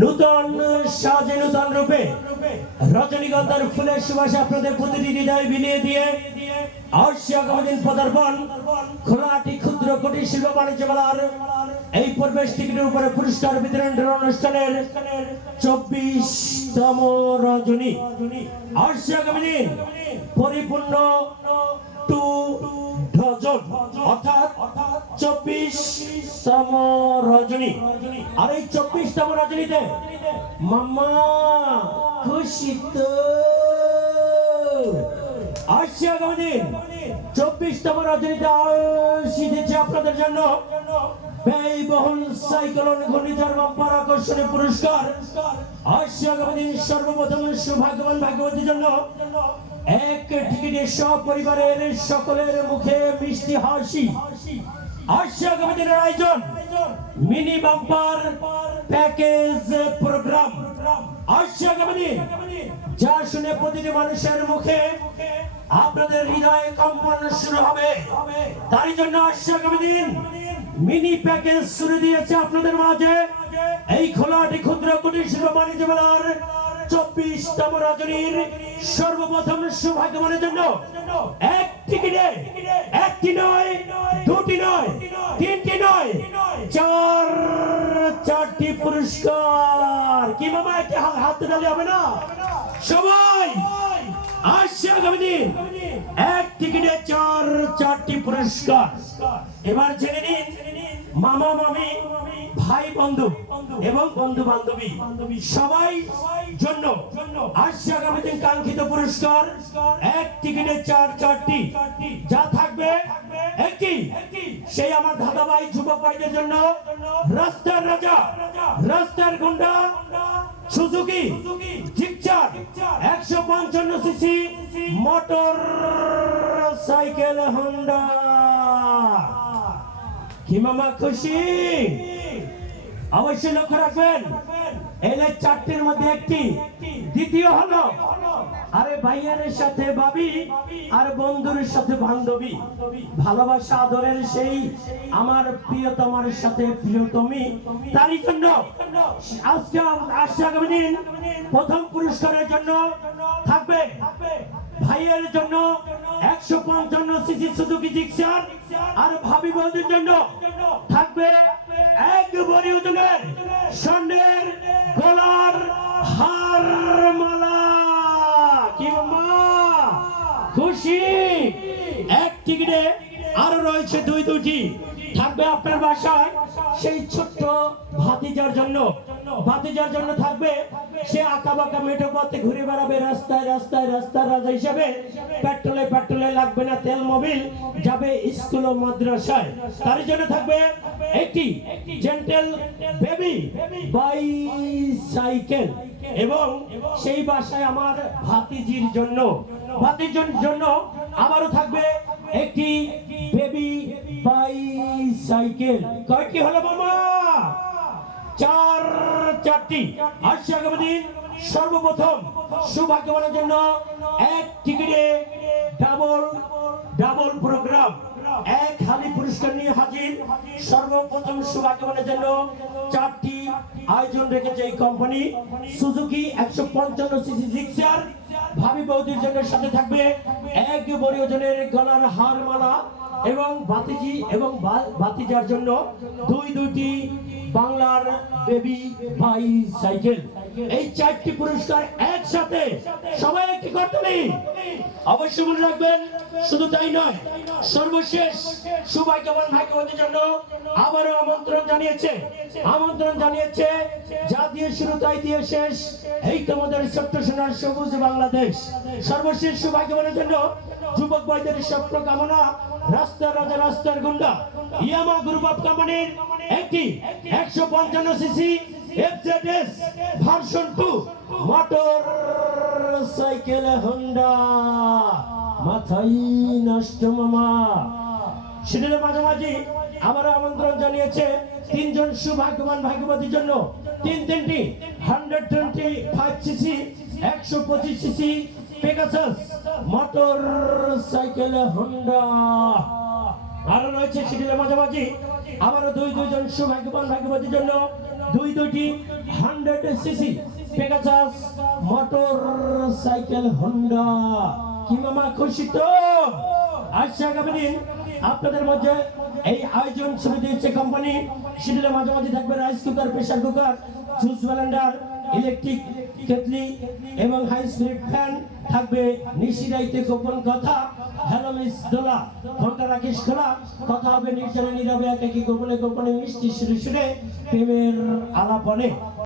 নূতন সাজে নূতন রূপে রজনীগন্ধার ফুলের সুবাসে আপনাদের প্রতিটি হৃদয় বিলিয়ে দিয়ে আশি আগামী দিন পদার্পণ খোলাটি ক্ষুদ্র কুটির শিল্প বাণিজ্য মেলার এই প্রবেশ টিকিটের উপরে পুরস্কার বিতরণের অনুষ্ঠানের 24তম রজনী। আশি আগামী দিন পরিপূর্ণ টু ডজন অর্থাৎ 24তম রজনী। আর এই 24তম রজনীতে মাম্মা খুশি তো? আশি আগামী দিন 24তম রজনীতে আসিতেছে আপনাদের জন্য ব্যয়বহুল সাইক্লোন ঘূর্ণিঝড় বাম্পার আকর্ষণীয় পুরস্কার। আশি আগামী দিন সর্বপ্রথম সৌভাগ্যবান ভাগ্যবতীর জন্য এক টিকিটে সপরিবারের সকলের মুখে মিষ্টি হাসি। আশি আগামী দিনের আয়োজন মিনি বাম্পার প্যাকেজ প্রোগ্রাম। আশি আগামী দিন যা শুনে প্রতিটি মানুষের মুখে আপনাদের হৃদয়ে কম্পন শুরু হবে। তারই জন্য আশি আগামী দিন মিনি প্যাকেজ শুরু দিয়েছে আপনাদের মাঝে এই খোলাটি ক্ষুদ্র কুটির শিল্প বাণিজ্য মেলার 24তম রজনীর সর্বপ্রথম সৌভাগ্যবানের জন্য এক টিকিটে একটি নয়, দুটি নয়, তিনটি নয়, চারটি পুরস্কার। কি মামা একটি হাত তালি হবে না? সবাই আশি আগামী দিন এক টিকিটে চারটি পুরস্কার। এবার জেনে নিন মামা মামি ভাই বন্ধু এবং বন্ধু বান্ধবী সবাই জন্য আশি আগামী দিন কাঙ্ক্ষিত পুরস্কার এক টিকিটে চারটি যা থাকবে একটি সেই আমার দাদা ভাই যুবক ভাইদের জন্য রাস্তার রাজা রাস্তার গুন্ডা Suzuki Gixxer 155 CC motor cycle Honda. কি মামা খুশি? অবশ্যই লক্ষ্য রাখবেন এই চারটির মধ্যে একটি দ্বিতীয় হলো আরে ভাইয়ের সাথে ভাবি আর বন্ধুর সাথে বান্ধবী, ভালোবাসা আদরের সেই আমার প্রিয়তমার সাথে প্রিয়তমী। তারই জন্য আজকে আশি আগামী দিন প্রথম পুরস্কারের জন্য থাকবে ভাইয়ের জন্য 155 সিসি সুজুকি জিক্সার আর ভাবি বন্ধুর জন্য থাকবে এক বড়ি ওজনের স্বর্ণের গলার হার মালা। কি মামা খুশি? এক টিকিটে আরো রয়েছে দুটি থাকবে আপনার বাসায় সেই ছোট্ট ভাতিজার জন্য থাকবে সে আঁকা বাঁকা মেঠো পথে ঘুরে বেড়াবে রাস্তায় রাস্তার রাজা হিসেবে। পেট্রোলে লাগবে না তেল, মোবিল যাবে স্কুল ও মাদ্রাসায়। তার জন্য থাকবে একটি জেন্টেল বেবি বাইসাইকেল এবং সেই বাসায় আমার ভাতিজির জন্য আবারও থাকবে একটি বেবি বাইসাইকেল। কয়টি হলো মামা? চারটি। আশি আগামী দিন সর্বপ্রথম সৌভাগ্যবানের জন্য এক টিকিটে ডাবল প্রোগ্রাম এক হালি পুরস্কার নিয়ে হাজির। সর্বপ্রথম সৌভাগ্যবানের জন্য চারটি আয়োজন রেখেছে এই কোম্পানি। সুজুকি 155 সিসি জিক্সার ভাবি বৌদির জন্য সাথে থাকবে এক বড়ি ওজনের গলার হার মালা এবং ভাতিজি এবং ভাতিজার জন্য দুটি বাংলার বেবি বাইসাইকেল। এই চারটি পুরস্কার একসাথে সবাই একটি করতালি অবশ্যই মনে রাখবেন। শুধু তাই নয়, সর্বশেষ সৌভাগ্যবান ভাগ্যবতীর জন্য আবারও আমন্ত্রণ জানিয়েছে যা দিয়ে শুরু তাই দিয়ে শেষ, এই তোমাদের ছোট্ট সোনার সবুজ বাংলাদেশ। সর্বশেষ সৌভাগ্যবানের জন্য যুবক ভাইদের স্বপ্ন কামনা রাস্তার রাজা রাস্তার গুন্ডা ইয়ামা গ্রুপ অফ কোম্পানির একটি 155 CC FZS version 2 motor cycle Honda. মাথায় নষ্ট মামা। সেটার মাঝামাঝি আবার আমন্ত্রণ জানিয়েছে তিনজন সৌভাগ্যবান ভাগ্যবতীর জন্য তিনটি 125 CC 125 CC Pegasus motor cycle Honda. আরো রয়েছে সেগুলোর মাঝামাঝি আবারও দুইজন সৌভাগ্যবান ভাগ্যবতীর জন্য দুটি 100 CC Pegasus motor cycle Honda. কি মামা খুশি তো? আচ্ছা আগামী দিন আপনাদের মধ্যে এই আয়োজন শুরু দিয়েছে কোম্পানি। সেটির মাঝে মাঝে থাকবে rice cooker, pressure cooker, juice Blender, electric kettle এবং হাই স্পিড ফ্যান থাকবে। নিশিরাইতে গোপন কথা, হ্যালো মিস দোলা, ফোনটা রাখিস খোলা, কথা হবে নির্জনে নীরবে একাকী গোপনে গোপনে মিষ্টি সুরে সুরে প্রেমের আলাপনে।